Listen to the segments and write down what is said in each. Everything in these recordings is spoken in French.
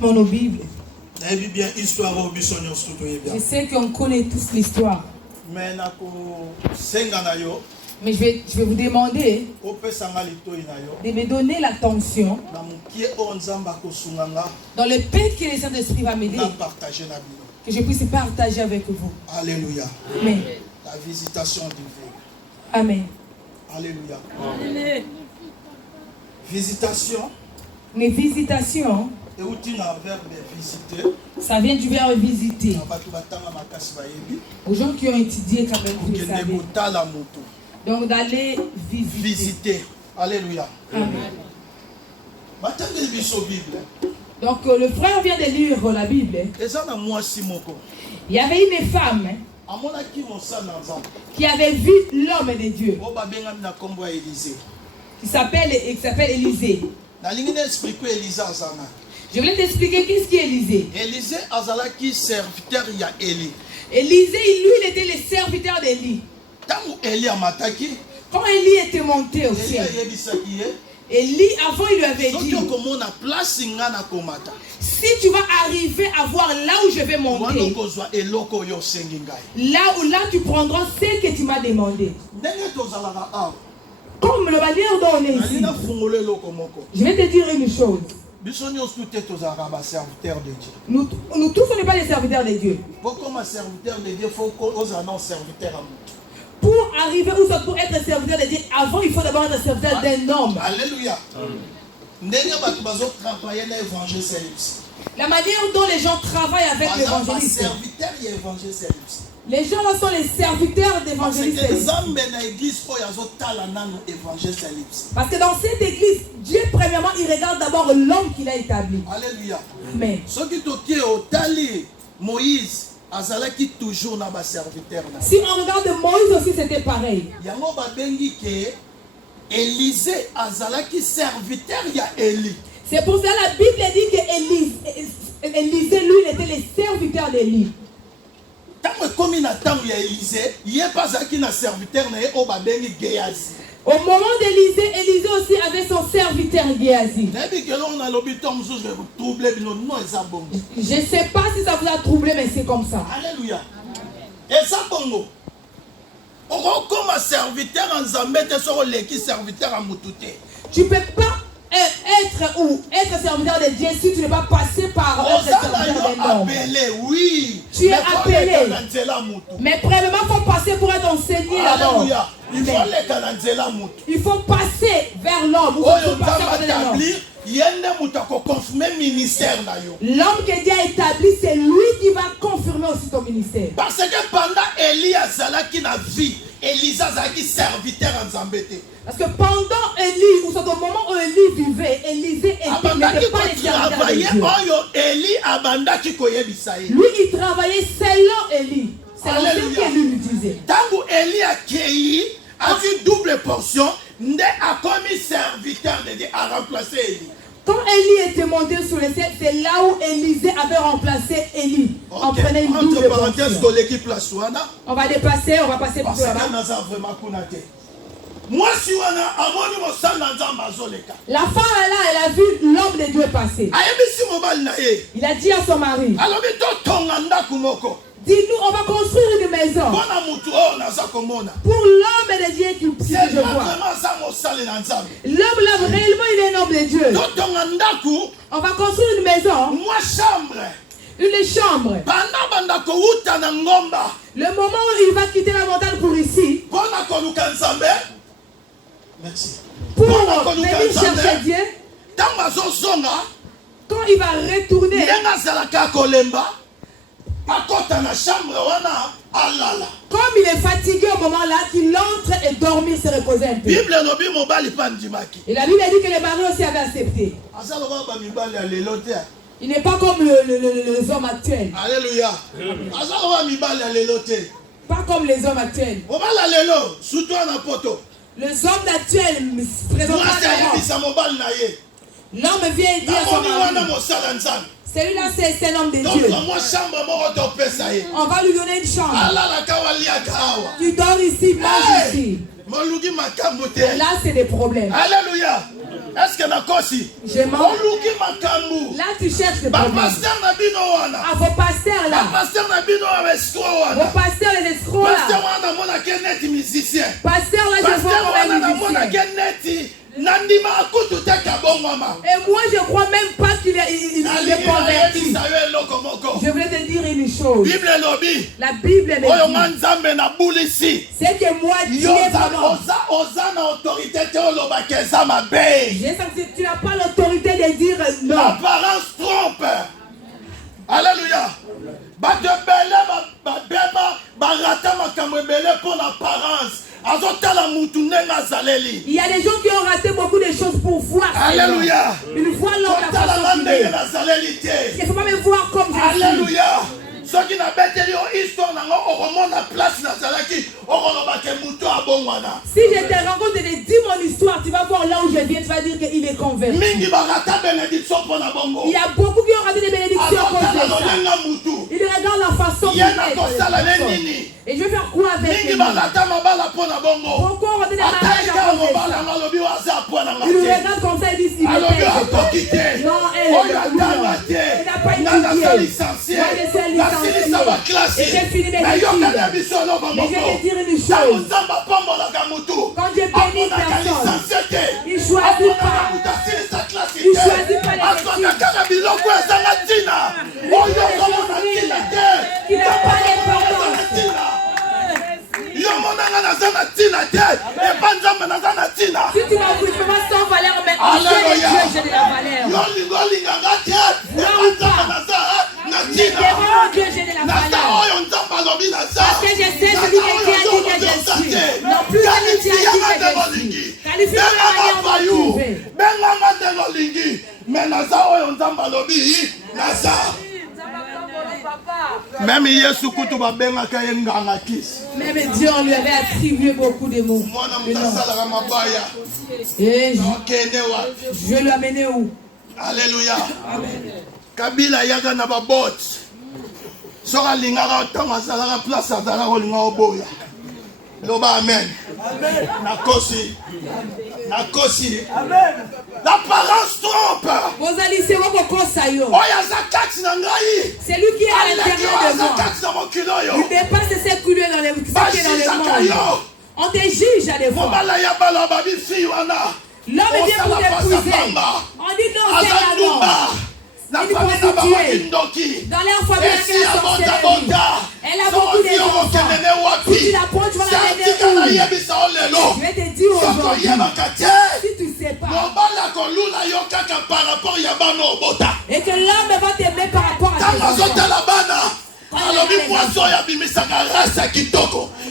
Nos Bibles. Je sais qu'on connaît tous l'histoire. Mais je vais vous demander de me donner l'attention dans le paix que le Saint-Esprit va m'aider, que je puisse partager avec vous. Alléluia. Amen. La visitation divine. Amen. Alléluia. Amen. Visitation. Les visitations. Ça vient du verbe visiter. Aux gens qui ont étudié quand même, vous le savez. Donc d'aller visiter. Alléluia. Amen. Donc le frère vient de lire la Bible. Il y avait une femme qui avait vu l'homme de Dieu, qui s'appelle Élisée. Je voulais t'expliquer qu'est-ce qui est Élisée. Élisée azalaki serviteur ya Élie. Élisée, lui, il était le serviteur d'Élie. Quand Élie était monté au ciel, Élie, avant, il lui avait dit, si tu vas arriver à voir là où je vais monter, là tu prendras ce que tu m'as demandé. Comme le manière dont on est ici, je vais te dire une chose. Nous tous, on n'est pas les serviteurs de Dieu. Pour arriver où ça pour être serviteur de Dieu, avant il faut d'abord être serviteur d'un homme. Alléluia. La manière dont les gens travaillent avec l'évangéliste. Les gens là sont les serviteurs d'évangéliste. Parce que dans cette église, Dieu premièrement il regarde d'abord l'homme qu'il a établi. Alléluia. Mais Moïse si on regarde Moïse aussi, c'était pareil. Élisée azalaki serviteur ya Élie. C'est pour ça la Bible dit que Élisée, lui, il était le serviteur d'Élie. Au moment d'Élisée, Élisée aussi avait son serviteur Géasi. Je ne sais pas si ça vous a troublé, mais c'est comme ça. Alléluia. Et ça, bongo. Comme serviteur en Zambé, serviteur à Moutouté. Tu ne peux pas être serviteur de Dieu si tu n'es pas passé par être serviteur d'un homme. Oui. Tu es appelé. Mais premièrement, il faut passer pour être enseigné d'abord. Il faut passer vers l'homme. L'homme que Dieu a établi, c'est lui qui va confirmer aussi ton ministère. Parce que pendant Élie azalaki na vie, Élisa azalaki serviteur en Zambété. Parce que pendant Élie, ou au moment où Élie vivait, Élisée n'était pas le serviteur de Dieu. Lui, il travaillait selon Élie. C'est ce que lui disait. Tango Élie a créé une double portion, n'est a commis serviteur de Dieu à remplacer Élie. Quand Élie était monté sur le ciel, c'est là où Élisée avait remplacé Élie. Okay. On prenait une double portion. On va dépasser, on va passer plus là-bas. La femme là, elle a vu l'homme de Dieu passer. Il a dit à son mari, dis-nous, on va construire une maison pour l'homme de Dieu qui je vois. L'homme là, réellement, il est un homme de Dieu. On va construire une maison. Une chambre. Le moment où il va quitter la montagne pour ici. Merci. Pour venir chercher Dieu. Quand il va retourner. Comme il est fatigué au moment là, qu'il entre et dormir, se reposer un peu. Et la Bible dit que les maris aussi avaient accepté. Il n'est pas comme les hommes actuels. Alléluia. Pas comme les hommes actuels. Les hommes actuels se présentent pas. L'homme vient dire à son mari, celui-là c'est un homme de Dieu. On va lui donner une chambre. Tu dors ici, mange ici. Là c'est des problèmes. Alléluia. Est-ce que nakosi? Je mens. Oluki makambu. Là tu cherches des Ba problèmes. pasteur na bino wana. À vos pasteurs là. Ba pasteur na bino wana escroc wana. Vos pasteurs les escrocs là. Pasteur wana mona keneti musicien. Pasteur là je vois comme un musicien. Mona keneti nandima akutu teka bongwama. Et moi je crois même pas qu'il est converti. Je voulais te dire une chose. Bible lobby. La Bible me Oyo nzambe na bulisi. c'est que moi Dieu vraiment. Oza na autorité te oloba keza mabe. J'ai senti que tu n'as pas l'autorité de dire non. L'apparence trompe. Alléluia. Badebele babeba barata makambo ebele pour l'apparence. Azotala mutu nenga zaleli. Il y a des gens qui ont raté beaucoup de choses pour voir. Alléluia. Une fois l'homme la façon qu'il est. Il ne faut pas me voir comme je suis. Alléluia. Ceux qui n'ont pas été histoire n'ont pas la place nazalaki. Si je te rencontre et te dis mon histoire, tu vas voir là où je viens, tu vas dire qu'il est converti. Il y a beaucoup qui ont raté des bénédictions comme ça. Il regarde la façon qu'il est. Et je vais faire quoi avec lui? Pourquoi on raté des mariages à cause de ça? Il nous regarde comme ça et dit il est non, elle n'a pas étudié. Et j'ai fini mes études. Mais je vais te dire une chose. Quand Dieu bénit personne, il ne choisit pas. Il ne choisit pas les études. Il n'a pas d'importance. Si tu m'as pris vraiment sans valeur, mais Dieu, j'ai de la valeur. Dieu, j'ai de la valeur. Parce que je sais celui qui a dit que je suis. Non plus celui qui a dit que je suis. Qualifie la manière dont tu veux. Même Yesu kutu babengaka ye nganga kisi. Même Dieu on lui avait attribué beaucoup de mots. Et je lui ai amené où? Alléluia. Kabila yaga na babot. Sora lingara tanga sala place azala kolinga oboya. Loba amen. Amen. Nakosi. Nakosi. Amen. L'apparence trompe. C'est lui qui est à l'intérieur de moi. Il dépasse ses couleurs dans le monde. On te juge à des fois. L'homme vient pour t'épouser. On dit non, c'est la norme. Il faut situer. Dans leur famille, elle a sorcellerie. Elle a beaucoup d'enfants. Si tu la prends, tu vas la mener où? Je vais te dire aujourd'hui. Si tu ne sais pas. Et que l'homme va t'aimer par rapport à tes enfants.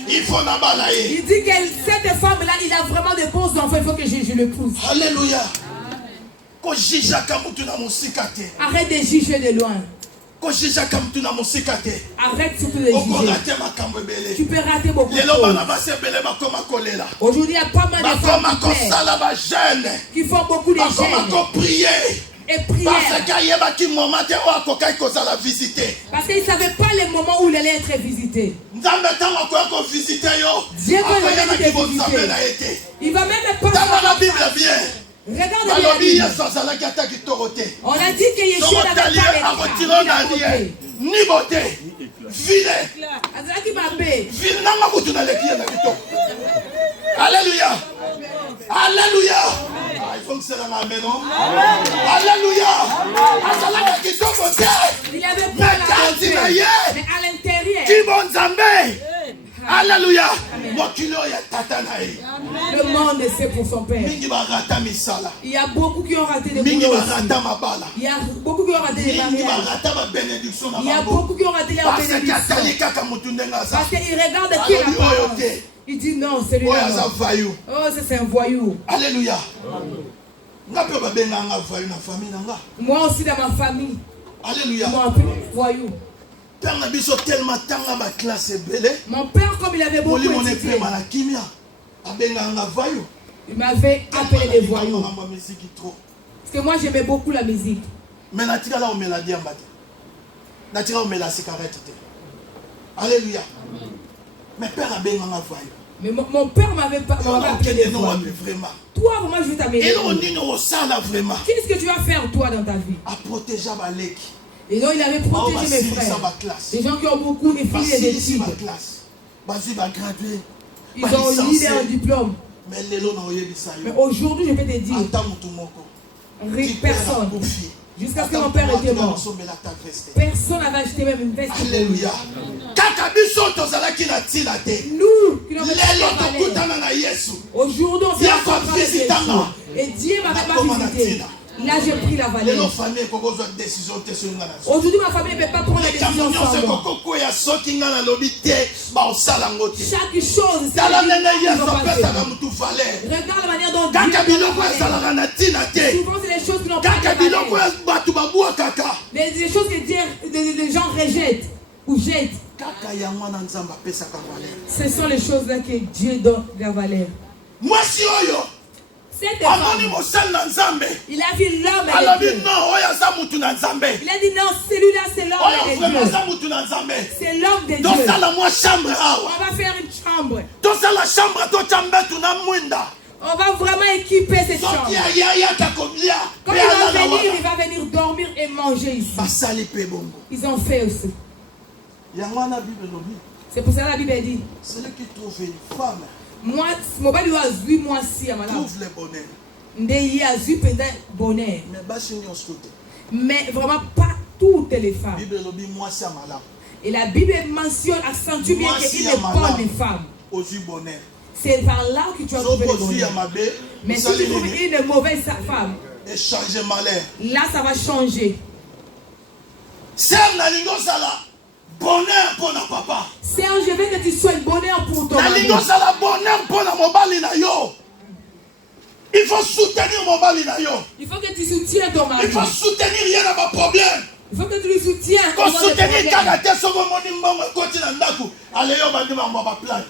Il dit que cette femme-là, il a vraiment de bons enfants. Il faut que je l'épouse. Alléluia. Arrête de juger de loin. Arrête surtout de juger. Tu peux rater beaucoup de choses. Aujourd'hui, il y a pas mal de femmes qui font beaucoup de jeûnes et prières. Parce qu'ils ne savaient pas le moment où il allait être visité. Dieu va venir te visiter. Il va même pas savoir. Regarde la Bible. On a dit que Yeshua n'avait pas les ni beauté, vide. Alléluia. Alléluia. Il faut que c'est un amen. Alléluia. Il avait pas la beauté, mais à l'intérieur. Qui bon Zambé. Alléluia. Le monde sait pour son père. Il y a beaucoup qui ont raté des boulots. Il y a beaucoup qui ont raté des mariages. Il y a beaucoup qui ont raté les bénédictions. Parce qu'ils regardent qui est la parole. Il dit non, c'est lui. Oh, c'est un voyou. Alléluia. Moi aussi dans ma famille. Alléluia. Moi, voyou. Mon père, comme il avait beaucoup étudié, il m'avait appelé des voyous. Parce que moi, j'aimais beaucoup la musique. Alléluia. Mais père a bien un voyou. Mais mon père m'avait appelé des fois. Toi, vraiment, je vais t'améliorer. Qu'est-ce que tu vas faire, toi, dans ta vie? À protéger Balek. Et donc, il avait protégé mes frères. Les gens qui ont beaucoup fini les études. Ils ont eu leur diplôme. Mais aujourd'hui, je vais te dire, personne. Jusqu'à ce que mon père était mort, personne n'avait acheté même une veste. Alléluia. Nous qui n'avons pas aujourd'hui, on s'est rencontrés. Et Dieu m'avait visité. Là, j'ai pris la valeur. Aujourd'hui, ma famille ne peut pas prendre la décision sans moi. Chaque chose, c'est regarde la manière dont Dieu fait. Souvent, c'est les choses qui n'ont pas de valeur. Les choses que les gens rejettent ou jettent. Ce sont les choses là que Dieu donne la valeur. Il a vu l'homme et Dieu. Il a dit non, celui-là c'est l'homme de Dieu. C'est l'homme de Dieu. On va faire une chambre. On va vraiment équiper cette chambre. Quand il va venir dormir et manger ici. Ils ont fait aussi. C'est pour ça que la Bible dit. Celui qui trouve une femme. Moi, mon père lui a vu moi si à ma trouve le bonheur. Il a vu pendant bonheur. Mais vraiment pas toutes les femmes. Et la Bible mentionne, accentue bien qu'il est bonne femme. C'est par là que tu as trouvé le bonheur. Mais si tu trouves une mauvaise femme, là ça va changer. Bonheur pour notre papa. Serge, je veux que tu sois le bonheur pour ton mari. Il faut soutenir mon mari. Il faut que tu soutiens ton mari. Il faut soutenir rien à ma problème. Il faut que tu lui soutiens. Il faut soutenir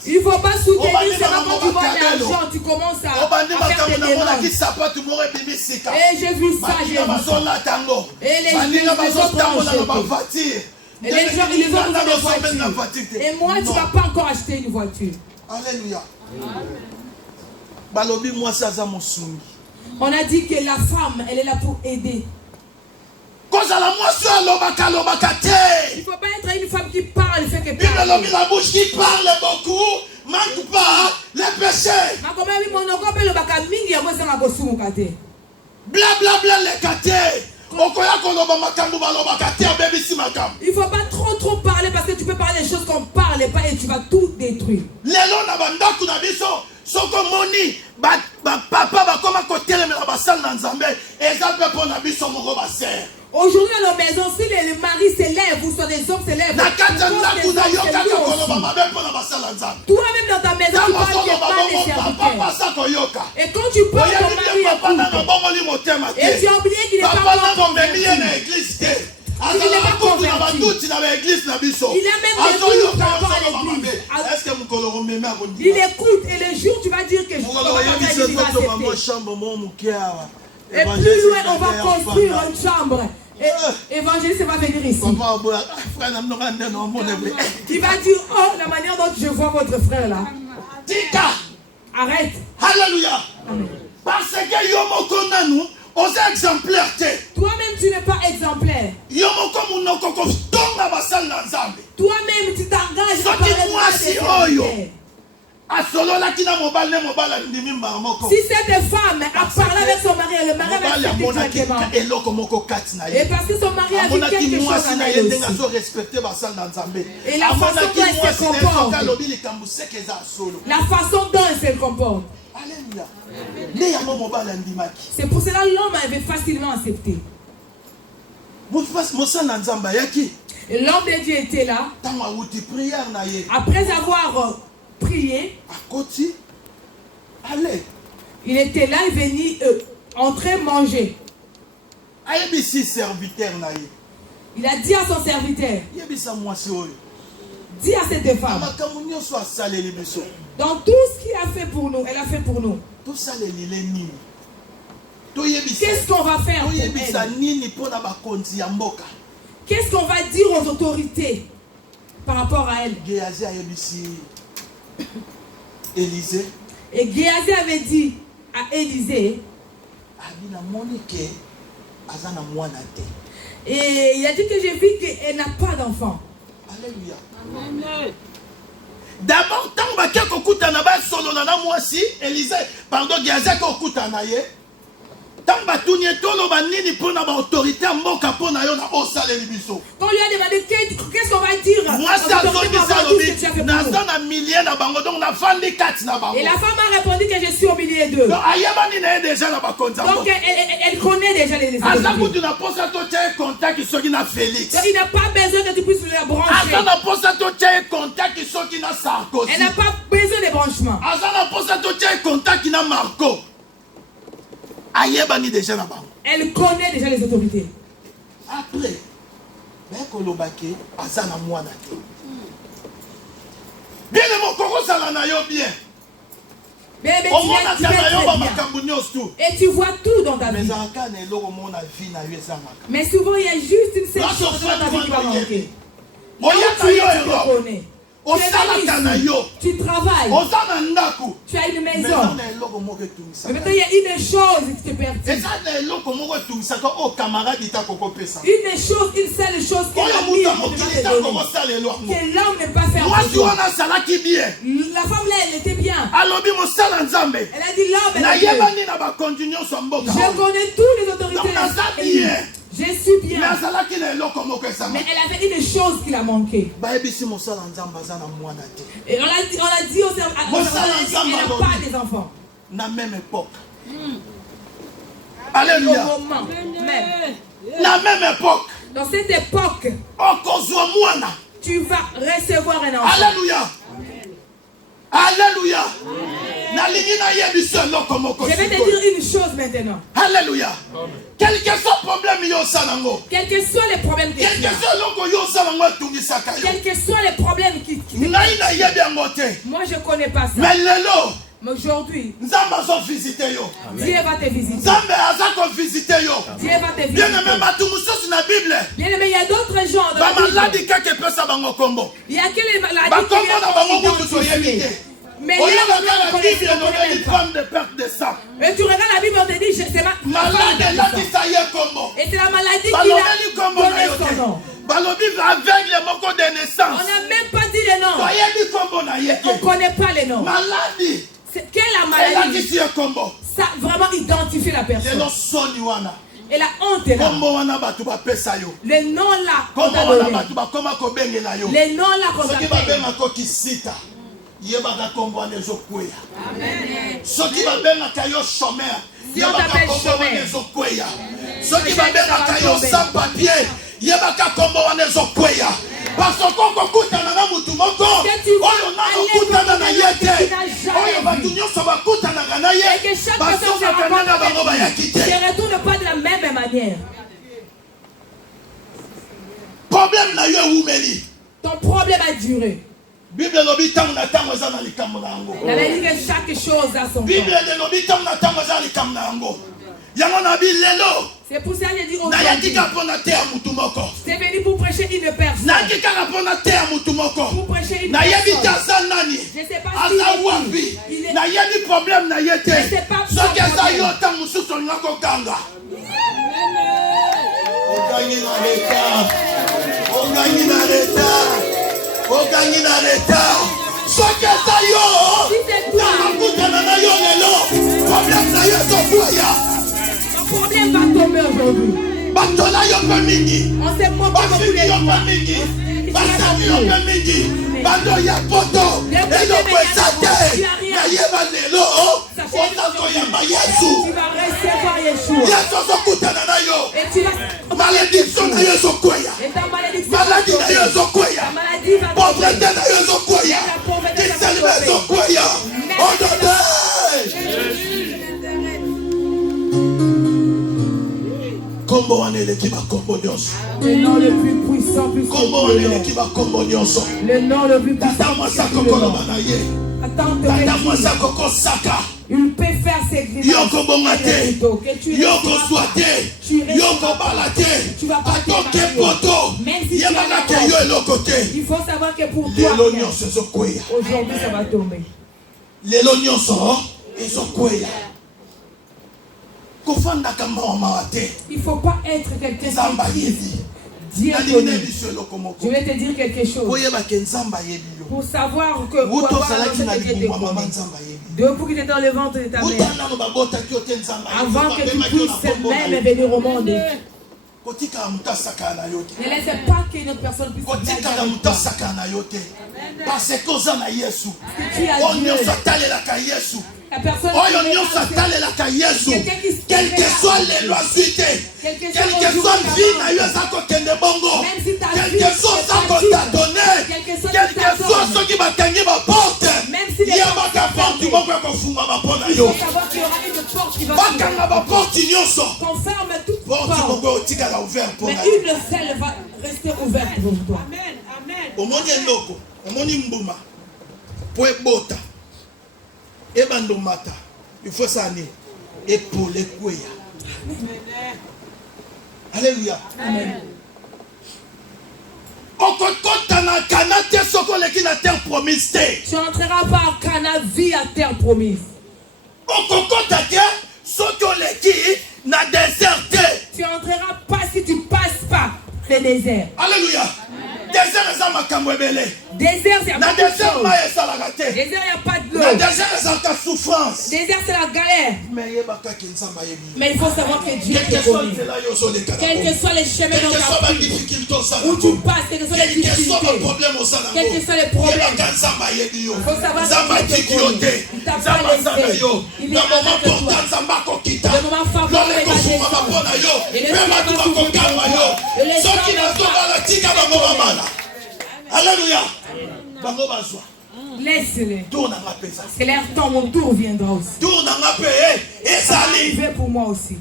il ne faut pas soutenir seulement quand tu vois l'argent, tu commences à faire des demandes. Et j'ai vu ça, j'ai vu ça. Et les autres ont jeté. Et les gens, ils ont des voitures. Et moi, tu ne vas pas encore acheter une voiture. Alléluia. On a dit que la femme, elle est là pour aider. Il ne faut pas être une femme qui parle, fait que parle. La bouche qui parle beaucoup, manque pas les péchés. Bla bla bla les katé. Il ne faut pas trop parler parce que tu peux parler des choses qu'on ne parle pas et tu vas tout détruire. Aujourd'hui dans nos maisons, si les maris s'élèvent ou soit des hommes s'élèvent, toi-même dans ta maison, tu parles que pas des serviteurs. Et quand tu parles ton mari écoute, et tu as oublié qu'il n'est pas encore converti. Il n'est pas converti. Il a même des doutes par rapport à l'église. Il écoute et le jour tu vas dire que je vais accepter. Et plus loin on va construire une chambre. Évangéliste va venir ici. Il va dire, oh, la manière dont je vois votre frère là. Arrête. Alléluia. Parce que nous, on exemplaire. Toi-même tu n'es pas exemplaire. Toi-même tu t'engages à parler de si cette femme a parlé avec son mari, le mari va accepter directement. Et parce que son mari a vu quelque chose en elle aussi. Et la façon dont elle se comporte. La façon dont elle se comporte. C'est pour cela que l'homme avait facilement accepté. Et l'homme de Dieu était là. Après avoir prié, il était là, il venait entrer manger. Il a dit à son serviteur, dis à cette femme, dans tout ce qu'il a fait pour nous, elle a fait pour nous. Qu'est-ce qu'on va faire pour elle? Qu'est-ce qu'on va dire aux autorités par rapport à elle? Élisée. Et Géasi avait dit à Élisée. Et il a dit que j'ai vu qu'elle n'a pas d'enfant. Alléluia. Amen. D'abord, tant que tu as un solo na mwasi, Élisée, pardon, Géasi a okutana ye. Tant que tu as autorité pour na autorité mboka pour na yo na osale libiso. Quand lui a demandé qu'est-ce qu'on va dire? Moi ça zobi na na milliers na bango donc na fandi kat na bango. Et la femme a répondu que je suis au milieu d'eux. Donc ayebani na déjà na bakonza. Donc elle connaît déjà les autorités. Asa kutu na posa to tche contact soki na Félix. Donc il n'a pas besoin que tu puisses la brancher. Asa na posa to tche contact soki na Sarkozy. Elle n'a pas besoin de branchement. Asa na posa to tche contact na Marco. Ayebani déjà na bango. Elle connaît déjà les autorités. Après, mais kolobake asa na mwana te. Bien mon koko sala na yo bien. Mais et tu vois tout dans ta vie. Mais souvent il y a juste une seule chose dans ta vie qui va manquer. Tu travailles. Tu as une maison. Mais maintenant il y a une chose qui te perd. Une seule chose que l'homme n'est pas fait. La femme là, elle était bien. Elle a dit l'homme, je connais tous les autorités. Je suis bien. Mais elle avait une chose qui l'a manqué. Et on a dit aux elle n'a pas des enfants. Na même époque. Alléluia. La même époque. Dans cette époque, tu vas recevoir un enfant. Alléluia. Alléluia. Je vais te dire une chose maintenant. Alléluia. Quel que soit le problème, quel que soit les problèmes, quel que soit les problèmes qui moi je connais pas ça. Mais aujourd'hui, Dieu va te visiter. Dieu va te visiter. Bien aimé, il y a d'autres gens dans la Bible. Il y a que les maladies qui sont identifiées. Mais mais tu regardes la Bible, on te dit c'est ma maladie. Et c'est la maladie qui a donné son nom. On n'a même pas dit le nom. On ne connaît pas les noms. Quelle est la maladie? Ça vraiment identifie la personne. Et la honte est là. Les noms là qu'on t'a donné. Les noms là qu'on t'a donné. Amen. Soki babengaka yo chômeur, yebaka kombo wana ezokweya. Soki babengaka yo sans papier, yebaka kombo wana ezokweya. Parce que kokutana na mutu moko, oyo nakokutana na ye te. Oyo batu nyonso bakutanaka na ye, basomaka na bango bayaki te. Ne retourne pas de la même manière. Problème na yo ewumeli. Ton problème a duré. Bible lobi tango na tango za na likambo na yango. La Bible dit que chaque chose a son temps. Bible lobi tango na tango za likambo na yango. Yango na bi lelo. C'est pour ça que je dis aujourd'hui. Na yatika pona te ya mutu moko. C'est venu pour prêcher une personne. Na yatika pona te ya mutu moko. Pour prêcher une personne. Na yebita za nani. Je sais pas si il est. Na yebi problème na yete. Je sais pas. So que ça yo ta mususu ngako kanga. Ogangi na leta. Ogangi na leta. Ogangi na leta. Soki eza yo nakutana na yo lelo problème na yo ezokwea. Ton problème va tomber aujourd'hui. Bato na yo mpe mingi on s'est moqué beaucoup de yo mpe mingi basaki yo mpe mingi bando ya poto eloko eza te nayeba lelo oza koyamba Yesu. Yesu azokutana na yo. Malédiction na yo ezokwea. Maladie na yo ezokwea. Pauvreté na yo ezokwea. Kisalibe ezokwea. Odode. Kombo wana eleki bakombo nyonso. Le nom le plus puissant, plus kombo wana eleki bakombo nyonso. Le nom le plus puissant. Tata mwasa kokoloba na ye. Tata mwasa kokosaka. Il peut faire ses grimaces. Yoko bongate. Yoko soite. Yoko balate. Tu vas pas atoke poto. Même si yebaka ke yo eloko te. Il faut savoir que pour toi, aujourd'hui ça va tomber. lelo nyonso ezokweya kofanda kama mawate. Il faut pas être quelqu'un qui Dieu connaît. Je vais te dire quelque chose. Pour savoir que depuis qu'il était dans le ventre de ta mère, avant que tu puisses même venir au monde, ne laissez pas qu'une autre personne puisse te parce que tu as Dieu. La personne quelle que soit les loisités, quelle que soit la vie, quelle que soit ça qu'on t'a donné, quelle que soit ce qui va gagner ma porte, il y a ma porte qui va faire il faut savoir qu'il y aura une porte qui va s'ouvrir. Qu'on ferme toute porte, mais une seule va rester ouverte pour toi. Amen. Ebandomata, il faut ça aller. Épaule kweya. Alléluia. Amen. Tu n'entreras pas en Cana vie à terre promise. Tu n'entreras pas si tu ne passes pas le désert. Alléluia. Désert, c'est il n'y a pas de chose. Désert, il n'y a pas de l'eau. Désert, c'est souffrance. Désert, c'est la galère. Mais il faut savoir que Dieu te connaît. Quel que soit les chemins dans ta vie, où tu passes, quelles que soient les difficultés, quels que soient les problèmes, il faut savoir que Dieu te connaît. Il t'a pas laissé. Il est avec toi. Le moment favorisé est passé. Et le Alléluia. Laisse-les. C'est leur temps, mon tour viendra aussi. Ça va arriver pour moi aussi.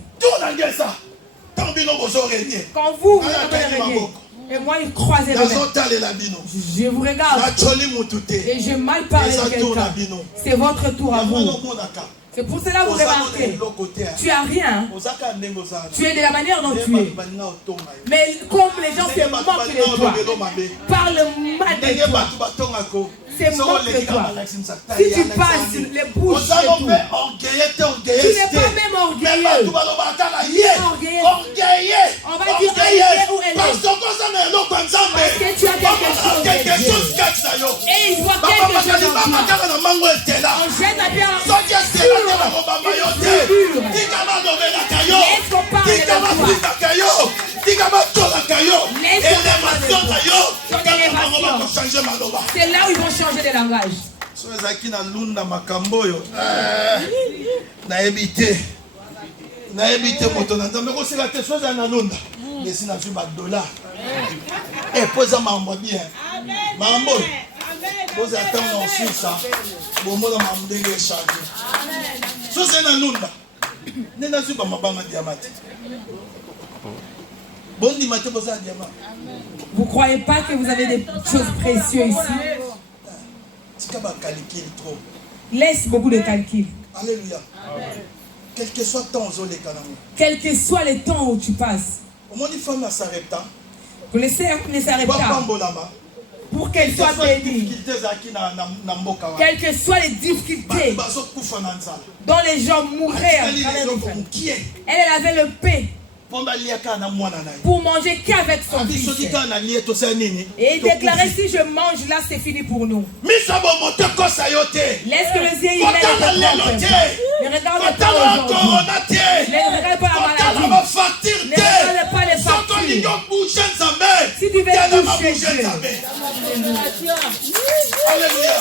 Quand vous régner, et moi il croise les mains. Je vous regarde et je mal parle de quelqu'un. C'est votre tour à vous. C'est pour cela que vous remarquez, tu n'as rien, tu es de la manière dont tu es. Mais comme les gens se moquent de toi, parlent mal de toi, se moquent de toi. Si tu passes les bouches et tout, tu n'es pas même orgueilleux. On va dire elle est où elle est. Parce que tu as quelque chose de Dieu. Et il voit quelque chose en toi. On jette la pierre en c'est là où ils vont changer de langage. Vous attendez ensuite ça. Bon, moi, je vais changer. So c'est un nunda. Nena su ba mabanga diamant. Bon diamant pour ça diamant. Vous croyez pas que vous avez des choses précieuses ici? Laisse beaucoup de calculs. Alléluia. Quel que soit le temps où les canaux. Quel que soit le temps où tu passes. Au moins une femme s'arrête pas. Que le cercle ne s'arrête pas. Pour qu'elle soit bénie. Quelles que soient les difficultés dont les gens mouraient, elle avait le paix pour manger qu'avec son fils. Et il déclarait, si je mange là, c'est fini pour nous. Laisse que le vieil ne regarde pas aujourd'hui. Ne regarde pas la maladie. Ne regarde pas les factures. Si tu veux toucher Dieu. Alléluia.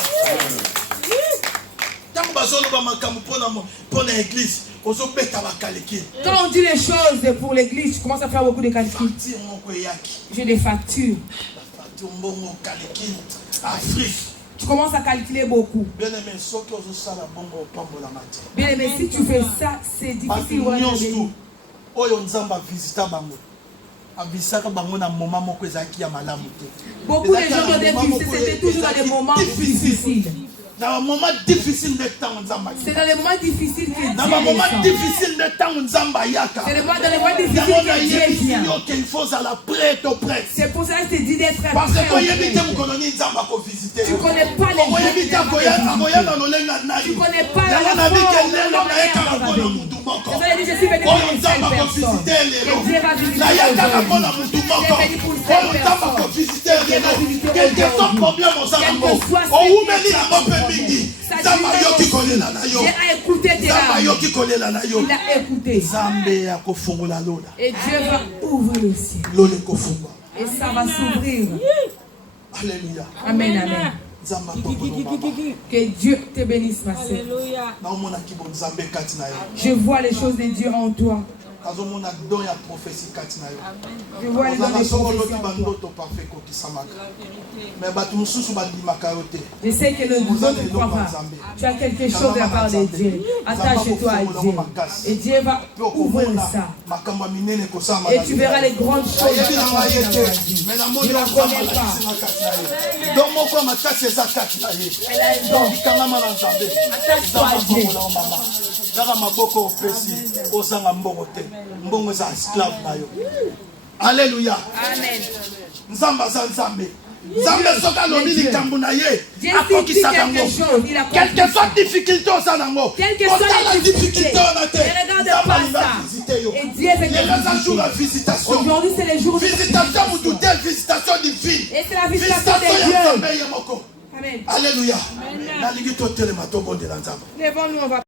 Quand on dit les choses pour l'église, tu commences à faire beaucoup de calculs. J'ai des factures. Tu commences à calculer beaucoup. Bien aimé, si tu fais ça, c'est difficile. Beaucoup de gens ont des difficultés, c'était toujours dans des moments difficiles. C'est dans les moments difficiles que Dieu descend. C'est dans les moments difficiles que Dieu vient. C'est pour ça que je te dis d'être prêt. Parce que tu connais pas les tu connais pas la je suis venu pour une seule personne. Que Dieu va visiter quel que soit le problème aux amours, il a écouté. Et Dieu va ouvrir le ciel. Et ça va s'ouvrir. Alléluia. Amen, amen. Que Dieu te bénisse, ma soeur. Je vois les choses de Dieu en toi. Je vois les dons de prophétie en toi. Je sais que le don ne croit pas. Tu as quelque chose de la part de Dieu. Attache-toi à Dieu. Et Dieu va ouvrir ça. Et tu verras les grandes choses. Je ne la connais pas. Attache-toi à Dieu. Alléluia. Amen. Quelle que soit la difficulté au Sanango, quelle que soit la difficulté, aujourd'hui c'est les jours de visitation divine. Et c'est la visitation de Dieu. Alléluia. Lèvons-nous, on va